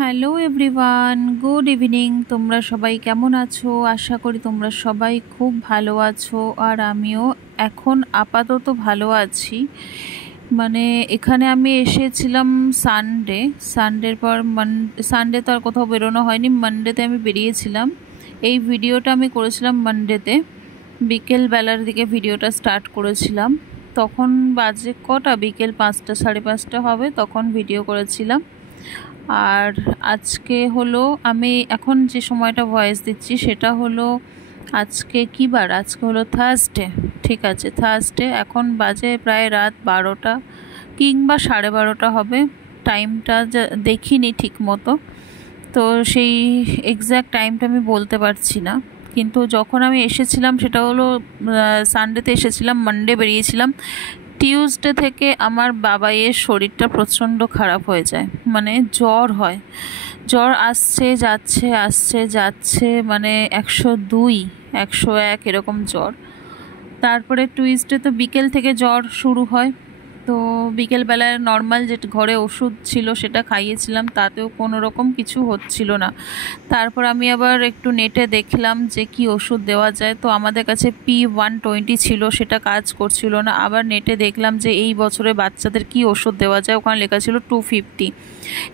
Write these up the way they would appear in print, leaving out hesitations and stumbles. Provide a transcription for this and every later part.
Hello everyone, good evening. তোমরা সবাই কেমন আছো? আশা করি তোমরা সবাই খুব ভালো আছো, আর আমিও এখন আপাতত ভালো আছি। মানে এখানে আমি এসেছিলাম সানডের পর সানডে তো আর কোথাও বেরোনো হয়নি, মানডেতে আমি বেরিয়েছিলাম। এই ভিডিওটা আমি করেছিলাম মানডেতে, বিকেল বেলার দিকে ভিডিওটা স্টার্ট করেছিলাম। তখন বাজে কটা, বিকেল 5টা 5:30 হবে, তখন ভিডিও করেছিলাম। আর আজকে হলো, আমি এখন যে সময়টা ভয়েস দিচ্ছি সেটা হলো, আজকে কী বার? আজকে হলো থার্সডে। ঠিক আছে, থার্সডে। এখন বাজে প্রায় রাত 12টা কিংবা 12:30 হবে। টাইমটা দেখিনি ঠিক মতো, তো সেই এক্স্যাক্ট টাইমটা আমি বলতে পারছি না। কিন্তু যখন আমি এসেছিলাম সেটা হলো সানডেতে এসেছিলাম, মানডে বেরিয়েছিলাম। টিউসডে থেকে আমার বাবাইয়ের শরীরটা প্রচণ্ড খারাপ হয়ে যায়, মানে জ্বর হয়, জ্বর আসছে যাচ্ছে, মানে 102 101 এরকম জ্বর। তারপরে টুইসডে তো বিকেল থেকে জ্বর শুরু হয়, তো বিকেলবেলায় নর্মাল যে ঘরে ওষুধ ছিল সেটা খাইয়েছিলাম, তাতেও কোনো রকম কিছু হচ্ছিল না। তারপর আমি আবার একটু নেটে দেখলাম যে কি ওষুধ দেওয়া যায়, তো আমাদের কাছে P120 ছিল, সেটা কাজ করছিল না। আবার নেটে দেখলাম যে এই বছরে বাচ্চাদের কি ওষুধ দেওয়া যায়, ওখানে লেখা ছিল 250,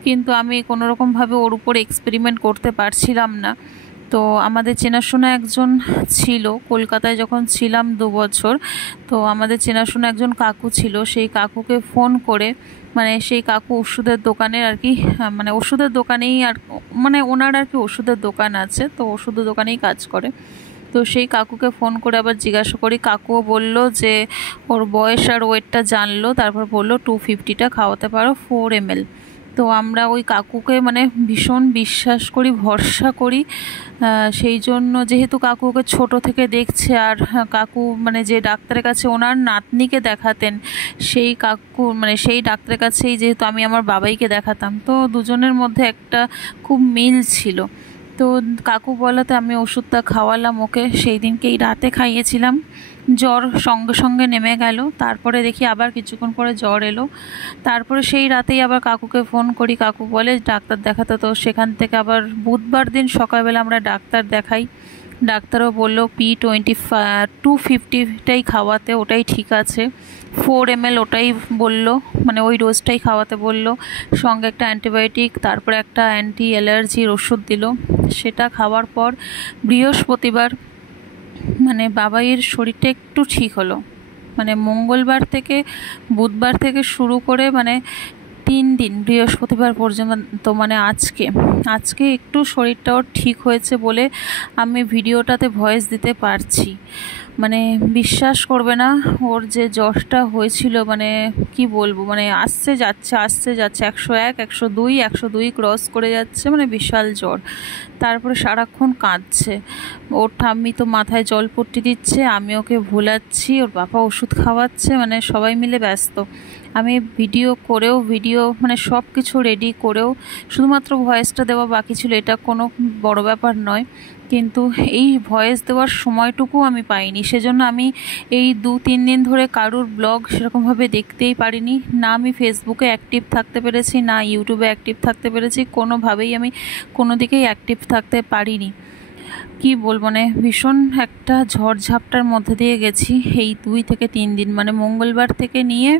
কিন্তু আমি কোনোরকমভাবে ওর উপর এক্সপেরিমেন্ট করতে পারছিলাম না। তো আমাদের চেনাশোনা একজন ছিল কলকাতায়, যখন ছিলাম 2 বছর, তো আমাদের চেনাশোনা একজন কাকু ছিল, সেই কাকুকে ফোন করে, মানে সেই কাকু ওষুধের দোকানের আর কি, মানে ওষুধের দোকানেই আর, মানে ওনার আর কি ওষুধের দোকান আছে, তো ওষুধের দোকানেই কাজ করে। তো সেই কাকুকে ফোন করে আবার জিজ্ঞাসা করি, কাকুও বলল যে ওর বয়স আর ওয়েটটা জানলো, তারপর বললো 250টা খাওয়াতে পারো 4 ml। তো আমরা ওই কাকুকে মানে ভীষণ বিশ্বাস করি, ভরসা করি। সেই জন্য, যেহেতু কাকু ওকে ছোটো থেকে দেখছে, আর কাকু মানে যে ডাক্তারের কাছে ওনার নাতনিকে দেখাতেন, সেই কাকু মানে সেই ডাক্তারের কাছেই যেহেতু আমি আমার বাবাইকে দেখাতাম, তো দুজনের মধ্যে একটা খুব মিল ছিল। তো কাকু বলাতে আমি ওষুধটা খাওয়ালাম ওকে, সেই দিনকেই রাতে খাইয়েছিলাম। জ্বর সঙ্গে সঙ্গে নেমে গেল, তারপরে দেখি আবার কিছুক্ষণ পরে জ্বর এলো। তারপরে সেই রাতেই আবার কাকুকে ফোন করি, কাকু বলে ডাক্তার দেখাতে। তো সেখান থেকে আবার বুধবার দিন সকালবেলা আমরা ডাক্তার দেখাই। ডাক্তারও বললো P250টাই খাওয়াতে, ওটাই ঠিক আছে। 4 ml ওটাই বলল, মানে ওই ডোজটাই খাওয়াতে বলল, সঙ্গে একটা অ্যান্টিবায়োটিক, তারপরে একটা অ্যান্টি অ্যালার্জির ওষুধ দিল। সেটা খাওয়ার পর বৃহস্পতিবার মানে বাবাইয়ের শরীরটা একটু ঠিক হলো। মানে মঙ্গলবার থেকে বুধবার থেকে শুরু করে মানে 3 দিন বৃহস্পতিবার পর্যন্ত, মানে আজকে একটু শরীরটাও ঠিক হয়েছে বলে আমি ভিডিওটাতে ভয়েস দিতে পারছি। মানে বিশ্বাস করবে না, ওর যে জ্বরটা হয়েছিল, মানে কি বলবো, মানে আসছে যাচ্ছে 101 102 ক্রস করে যাচ্ছে, মানে বিশাল জ্বর। তারপরে সারাক্ষণ কাঁদছে, ওর ঠাম্মি তো মাথায় জলপট্টি দিচ্ছে, আমি ওকে ভোলাচ্ছি, ওর বাবা ওষুধ খাওয়াচ্ছে, মানে সবাই মিলে ব্যস্ত। আমি ভিডিও মানে সব কিছু রেডি করেও শুধুমাত্র ভয়েসটা দেওয়া বাকি ছিল, এটা কোনো বড় ব্যাপার নয়, কিন্তু এই ভয়েস দেওয়ার সময়টুকু আমি পাইনি। সেজন্য আমি এই 2-3 দিন ধরে কারুর ব্লগ সেরকমভাবে দেখতেই পারিনি, না আমি ফেসবুকে অ্যাক্টিভ থাকতে পেরেছি, না ইউটিউবে অ্যাক্টিভ থাকতে পেরেছি, কোনোভাবেই আমি কোনো দিকেই অ্যাক্টিভ থাকতে পারিনি। কি বলবো, মানে ভীষণ একটা ঝড়ঝাপটার মধ্যে দিয়ে গেছি এই 2 থেকে 3 দিন, মানে মঙ্গলবার থেকে নিয়ে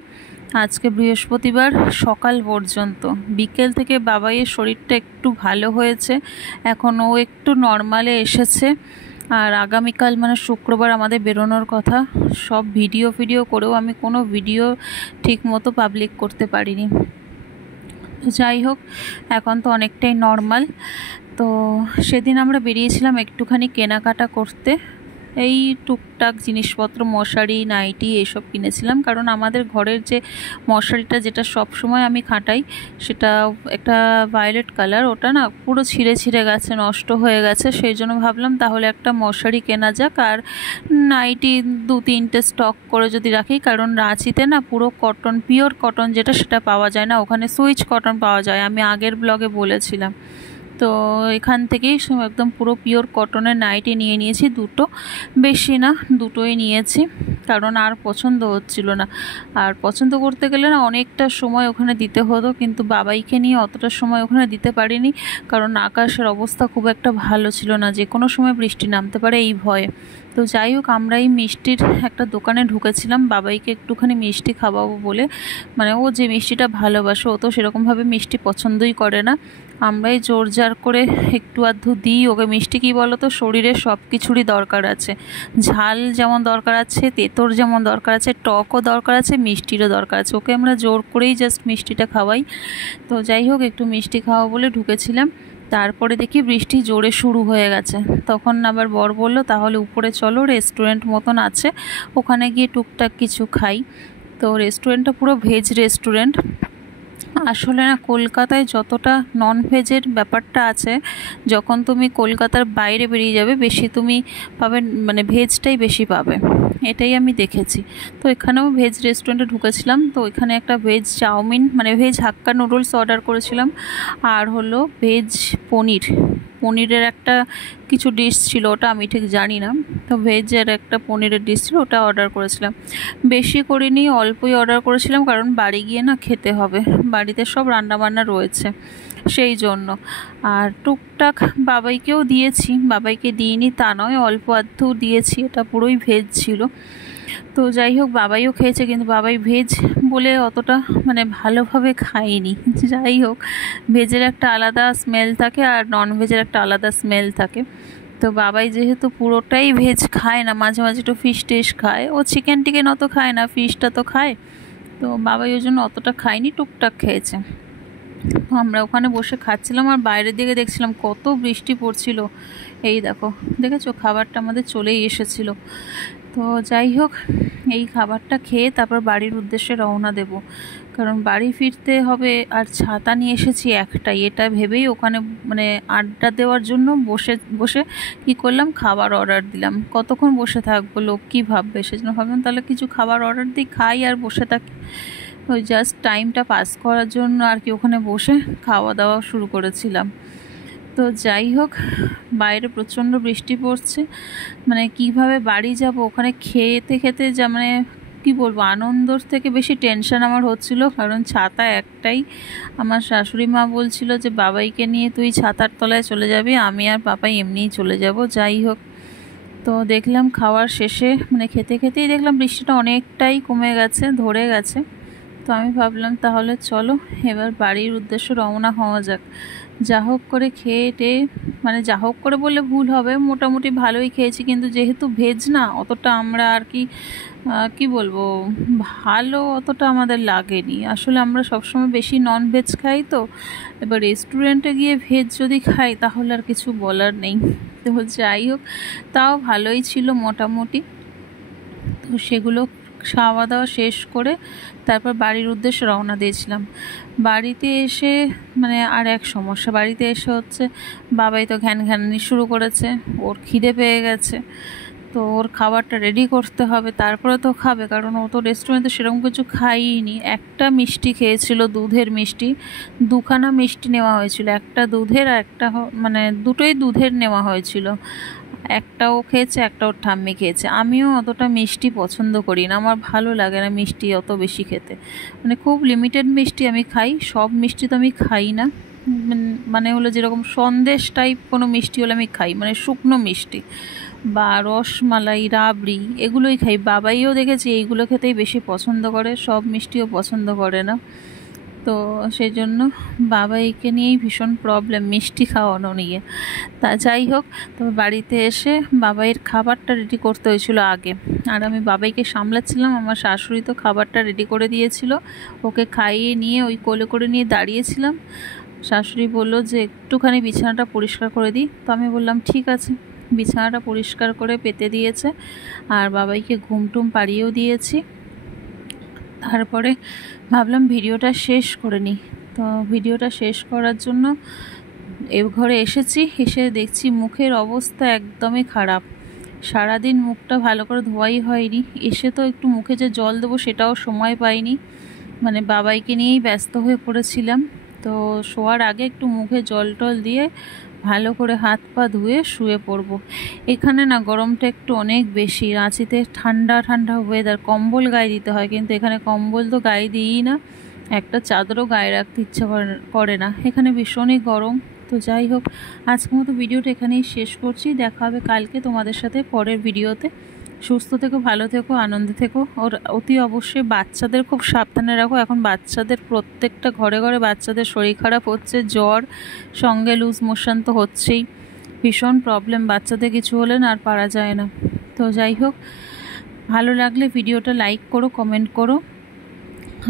আজকে বৃহস্পতিবার সকাল পর্যন্ত। বিকেল থেকে বাবাইয়ের শরীরটা একটু ভালো হয়েছে, এখন ও একটু নর্মালে এসেছে। আর আগামীকাল মানে শুক্রবার আমাদের বেরোনোর কথা। সব ভিডিও করেও আমি কোনো ভিডিও ঠিক মতো পাবলিক করতে পারিনি। যাই হোক, এখন তো অনেকটাই নর্মাল। তো সেদিন আমরা বেরিয়েছিলাম একটুখানি কেনাকাটা করতে, এই টুকটাক জিনিসপত্র, মশারি, নাইটি এসব কিনেছিলাম, কারণ আমাদের ঘরের যে মশারিটা, যেটা সব সময় আমি খাটাই, সেটা একটা ভায়োলেট কালার, ওটা না পুরো ছিঁড়ে গেছে, নষ্ট হয়ে গেছে। সেই জন্য ভাবলাম তাহলে একটা মশারি কেনা যাক, আর নাইটি 2-3টে স্টক করে যদি রাখি, কারণ রাঁচিতে না পুরো কটন, পিওর কটন যেটা, সেটা পাওয়া যায় না, ওখানে সুইচ কটন পাওয়া যায়, আমি আগের ব্লগে বলেছিলাম। তো এখান থেকেই একদম পুরো পিওর কটনের নাইটি নিয়ে নিয়েছি দুটো, বেশি না, দুটোই নিয়েছি, কারণ আর পছন্দ হচ্ছিল না। আর পছন্দ করতে গেলে না অনেকটা সময় ওখানে দিতে হতো, কিন্তু বাবাইকে নিয়ে অতটা সময় ওখানে দিতে পারিনি, কারণ আকাশের অবস্থা খুব একটা ভালো ছিল না, যে কোনো সময় বৃষ্টি নামতে পারে এই ভয়ে। তো যাই হোক, আমরা এই মিষ্টির একটা দোকানে ঢুকেছিলাম বাবাইকে একটুখানি মিষ্টি খাওয়াবো বলে। মানে ও যে মিষ্টিটা ভালোবাসে, ও তো সেরকমভাবে মিষ্টি পছন্দই করে না, আমরাই জোর জার করে একটু আধটু দিই ওকে মিষ্টি। কী বলো তো, শরীরে সব কিছুরই দরকার আছে, ঝাল যেমন দরকার আছে, তেঁতোর যেমন দরকার আছে, টকও দরকার আছে, মিষ্টিরও দরকার আছে, ওকে আমরা জোর করেই জাস্ট মিষ্টিটা খাওয়াই। তো যাই হোক, একটু মিষ্টি খাওয়া বলে ঢুকেছিলাম, তারপরে দেখি বৃষ্টি জোরে শুরু হয়ে গেছে। তখন আবার বর বলল তাহলে উপরে চলো, রেস্টুরেন্ট মতন আছে, ওখানে গিয়ে টুকটাক কিছু খাই। তো রেস্টুরেন্টটা পুরো ভেজ রেস্টুরেন্ট। আসলে না, কলকাতায় যতটা নন ভেজের ব্যাপারটা আছে, যখন তুমি কলকাতার বাইরে বেরিয়ে যাবে বেশি তুমি পাবে, মানে ভেজটাই বেশি পাবে, এটাই আমি দেখেছি। তো এখানেও ভেজ রেস্টুরেন্টে ঢুকেছিলাম, তো এখানে একটা ভেজ চাউমিন মানে ভেজ হাক্কা নুডলস অর্ডার করেছিলাম, আর হলো ভেজ পনিরের একটা কিছু ডিশ ছিল, ওটা আমি ঠিক জানি না। তো ভেজের একটা পনিরের ডিশ ছিল, ওটা অর্ডার করেছিলাম। বেশি করিনি, অল্পই অর্ডার করেছিলাম, কারণ বাড়ি গিয়ে না খেতে হবে, বাড়িতে সব রান্নাবান্না রয়েছে সেই জন্য। আর টুকটাক বাবাইকেও দিয়েছি, বাবাইকে দিইনি তা নয়, অল্প আধটু দিয়েছি, এটা পুরোই ভেজ ছিল। তো যাই হোক, বাবাইও খেয়েছে, কিন্তু বাবাই ভেজ বলে অতটা মানে ভালোভাবে খায়নি। যাই হোক, ভেজের একটা আলাদা স্মেল থাকে আর নন ভেজের একটা আলাদা স্মেল থাকে। তো বাবাই যেহেতু পুরোটাই ভেজ খায় না, মাঝে মাঝে একটু ফিশ টিশ খায়, ও চিকেন টিকেন অত খায় না, ফিশটা তো খায়। তো বাবাই ওই জন্য অতটা খায়নি, টুকটাক খেয়েছে। তো আমরা ওখানে বসে খাচ্ছিলাম, আর বাইরের দিকে দেখছিলাম কত বৃষ্টি পড়ছিল। এই দেখো, দেখেছো, খাবারটা আমাদের চলেই এসেছিল। তো যাই হোক, এই খাবারটা খেয়ে তারপর বাড়ির উদ্দেশ্যে রওনা দেব, কারণ বাড়ি ফিরতে হবে। আর ছাতা নিয়ে এসেছি একটাই, এটা ভেবেই ওখানে মানে আড্ডা দেওয়ার জন্য বসে বসে কী করলাম, খাবার অর্ডার দিলাম। কতক্ষণ বসে থাকবো, লোক কী ভাববে, সেজন্য ভাবলাম তাহলে কিছু খাবার অর্ডার দিই, খাই আর বসে থাকি। ওই জাস্ট টাইমটা পাস করার জন্য আর কি ওখানে বসে খাওয়া দাওয়া শুরু করেছিলাম। তো যাই হোক, বাইরে প্রচণ্ড বৃষ্টি পড়ছে, মানে কিভাবে বাড়ি যাব, ওখানে খেতে খেতে যা মানে কি বলবো, আনন্দর থেকে বেশি টেনশন আমার হচ্ছিল, কারণ ছাতা একটাই। আমার শাশুড়ি মা বলছিল যে বাবাইকে নিয়ে তুই ছাতার তলায় চলে যাবি, আমি আর পাপাই এমনিই চলে যাব। যাই হোক, তো দেখলাম খাওয়ার শেষে মানে খেতে খেতেই দেখলাম বৃষ্টিটা অনেকটাই কমে গেছে, ধরে গেছে। তো আমি ভাবলাম তাহলে চলো এবার বাড়ির উদ্দেশ্যে রওনা হওয়া যাক। যা হোক করে খেয়ে টেয়ে, মানে যা হোক করে বললে ভুল হবে, মোটামুটি ভালোই খেয়েছি, কিন্তু যেহেতু ভেজ না অতটা আমরা আর কি কি বলবো, ভালো অতটা আমাদের লাগেনি। আসলে আমরা সবসময় বেশি নন ভেজ খাই, তো এবার রেস্টুরেন্টে গিয়ে ভেজ যদি খাই তাহলে আর কিছু বলার নেই। তো যাই হোক, তাও ভালোই ছিল মোটামুটি। তো সেগুলো খাওয়া দাওয়া শেষ করে তারপর বাড়ির উদ্দেশ্যে রওনা দিয়েছিলাম। বাড়িতে এসে মানে আর এক সমস্যা, বাড়িতে এসে হচ্ছে বাবাই তো ঘ্যানঘ্যানি শুরু করেছে, ওর খিদে পেয়ে গেছে, তো ওর খাবারটা রেডি করতে হবে, তারপরে তো খাবে, কারণ ও তো রেস্টুরেন্টে সেরকম কিছু খাইনি। একটা মিষ্টি খেয়েছিল, দুধের মিষ্টি, দুখানা মিষ্টি নেওয়া হয়েছিল, একটা দুধের আর একটা মানে দুটোই দুধের নেওয়া হয়েছিল। একটাও খেয়েছে, একটা ওর ঠাম্মি খেয়েছে। আমিও অতটা মিষ্টি পছন্দ করি না, আমার ভালো লাগে না মিষ্টি অত বেশি খেতে, মানে খুব লিমিটেড মিষ্টি আমি খাই, সব মিষ্টি তো আমি খাই না। মানে হলো যেরকম সন্দেশ টাইপ কোনো মিষ্টি হলে আমি খাই, মানে শুকনো মিষ্টি বা রসমালাই, রাবড়ি, এগুলোই খাই। বাবাইও দেখেছি এইগুলো খেতেই বেশি পছন্দ করে, সব মিষ্টিও পছন্দ করে না। তো সেই জন্য বাবাইকে নিয়েই ভীষণ প্রবলেম মিষ্টি খাওয়ানো নিয়ে। তা যাই হোক, তবে বাড়িতে এসে বাবাইয়ের খাবারটা রেডি করতে হয়েছিল আগে, আর আমি বাবাইকে সামলাচ্ছিলাম, আমার শাশুড়ি তো খাবারটা রেডি করে দিয়েছিল, ওকে খাইয়ে নিয়ে ওই কোলে করে নিয়ে দাঁড়িয়েছিলাম। শাশুড়ি বললো যে একটুখানি বিছানাটা পরিষ্কার করে দিই, তো আমি বললাম ঠিক আছে। বিছানাটা পরিষ্কার করে পেতে দিয়েছে, আর বাবাইকে ঘুমটুম পাড়িয়েও দিয়েছি। তারপরে ভাবলাম ভিডিওটা শেষ করে নিই। তো ভিডিওটা শেষ করার জন্য এ ঘরে এসেছি, এসে দেখছি মুখের অবস্থা একদমই খারাপ, সারাদিন মুখটা ভালো করে ধোয়াই হয়নি। এসে তো একটু মুখে যে জল দেবো সেটাও সময় পাইনি, মানে বাবাইকে নিয়েই ব্যস্ত হয়ে পড়েছিলাম। তো শোয়ার আগে একটু মুখে জল টল দিয়ে ভালো করে হাত পা ধুয়ে শুয়ে পড়ব। এখানে না গরমটা একটু অনেক বেশি, রাঁচিতে ঠান্ডা ঠান্ডা ওয়েদার, কম্বল গায়ে দিতে হয়, কিন্তু এখানে কম্বল তো গায়ে দিই না, একটা চাদরও গায়ে রাখতে ইচ্ছা করে না, এখানে ভীষণই গরম। তো যাই হোক, আজকের মতো ভিডিওটা এখানেই শেষ করছি। দেখা হবে কালকে তোমাদের সাথে পরের ভিডিওতে। সুস্থ থেকো, ভালো থেকো, আনন্দে থেকো। ওর অতি অবশ্যই বাচ্চাদের খুব সাবধানে রাখো। এখন বাচ্চাদের প্রত্যেকটা ঘরে ঘরে বাচ্চাদের শরীর খারাপ হচ্ছে, জ্বর সঙ্গে লুজ মোশন তো হচ্ছেই, ভীষণ প্রবলেম। বাচ্চাদের কিছু হলে না আর পারা যায় না। তো যাই হোক, ভালো লাগলে ভিডিওটা লাইক করো, কমেন্ট করো।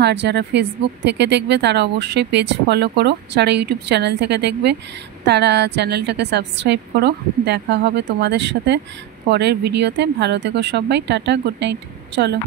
আর যারা ফেসবুক থেকে দেখবে তারা অবশ্যই পেজ ফলো করো, যারা ইউটিউব চ্যানেল থেকে দেখবে তারা চ্যানেলটাকে সাবস্ক্রাইব করো। দেখা হবে তোমাদের সাথে পরের ভিডিওতে। ভালো থেকো সবাই, টাটা, গুড নাইট। চলো।